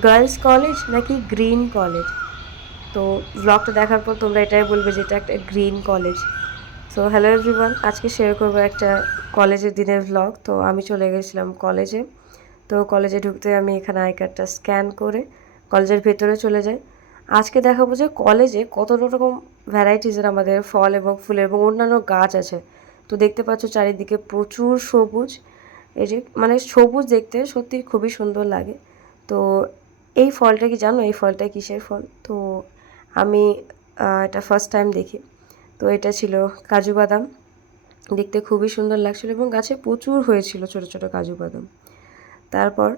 Girls college নাকি green college? তো ব্লগটা দেখার পর তোমরা এটাই বলবে যে এটা একটা green college. So hello everyone, আজকে শেয়ার করবো একটা কলেজের দিনের ব্লগ। তো আমি চলে গেছিলাম কলেজে। তো কলেজে ঢুকতে আমি এখানে আই কার্ডটা স্ক্যান করে কলেজের ভেতরে চলে যাই। আজকে দেখাবো যে কলেজে কত রকম ভ্যারাইটিসের আমাদের ফল এবং ফুলের এবং অন্যান্য গাছ আছে। তো দেখতে পাচ্ছ চারিদিকে প্রচুর সবুজ। এই যে মানে সবুজ দেখতে সত্যি খুবই সুন্দর লাগে। তো এই ফলটা কি জানো, এই ফলটা কিসের ফল? তো আমি এটা ফার্স্ট টাইম দেখি। তো এটা ছিল কাজু বাদাম। দেখতে খুবই সুন্দর লাগছিল এবং গাছে প্রচুর হয়েছিল ছোট ছোট কাজু বাদাম। তারপর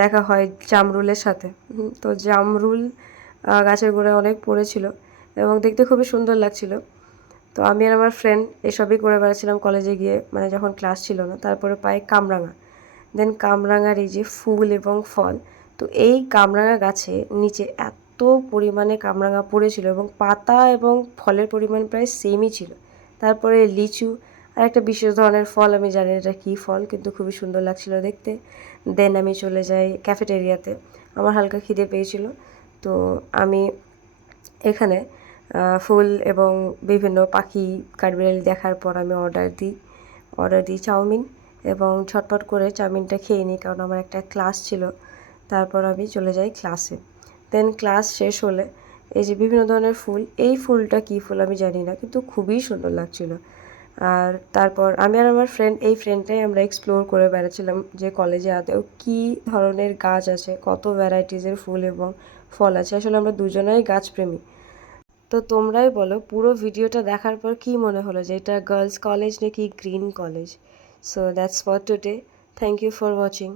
দেখা হয় জামরুলের সাথে। তো জামরুল গাছের গোড়ায় অনেক পড়েছিল এবং দেখতে খুবই সুন্দর লাগছিল। তো আমি আর আমার ফ্রেন্ড এসবই করে বেড়াচ্ছিলাম কলেজে গিয়ে, মানে যখন ক্লাস ছিল না। তারপরে পাই কামরাঙা। দেন কামরাঙার এই যে ফুল এবং ফল, তো এই কামরাঙা গাছে নিচে এত পরিমাণে কামরাঙা পড়েছিল এবং পাতা এবং ফলের পরিমাণ প্রায় সেমই ছিল। তারপরে লিচু আর একটা বিশেষ ধরনের ফল, আমি জানি এটা কী ফল, কিন্তু খুবই সুন্দর লাগছিল দেখতে। দেন আমি চলে যাই ক্যাফেটেরিয়াতে। আমার হালকা খিদে পেয়েছিল, তো আমি এখানে ফুল এবং বিভিন্ন পাখি কাঠবিড়ালি দেখার পর আমি অর্ডার দিই চাউমিন এবং ঝটপট করে চাউমিনটা খেয়ে নিই, কারণ আমার একটা ক্লাস ছিল। তারপর আমি চলে যাই ক্লাসে। দেন ক্লাস শেষ হলে এই যে বিভিন্ন ধরনের ফুল, এই ফুলটা কী ফুল আমি জানি না, কিন্তু খুবই সুন্দর লাগছিল। আর তারপর আমি আর আমার ফ্রেন্ড, এই ফ্রেন্ডটাই আমরা এক্সপ্লোর করে বেড়াচ্ছিলাম যে কলেজে আদৌ কী ধরনের গাছ আছে, কত ভ্যারাইটিসের ফুল এবং ফল আছে। আসলে আমরা দুজনেই গাছপ্রেমী। তো তোমরাই বলো পুরো ভিডিওটা দেখার পর কী মনে হলো, যে এটা গার্লস কলেজ নাকি green college? So that's for today. Thank you for watching.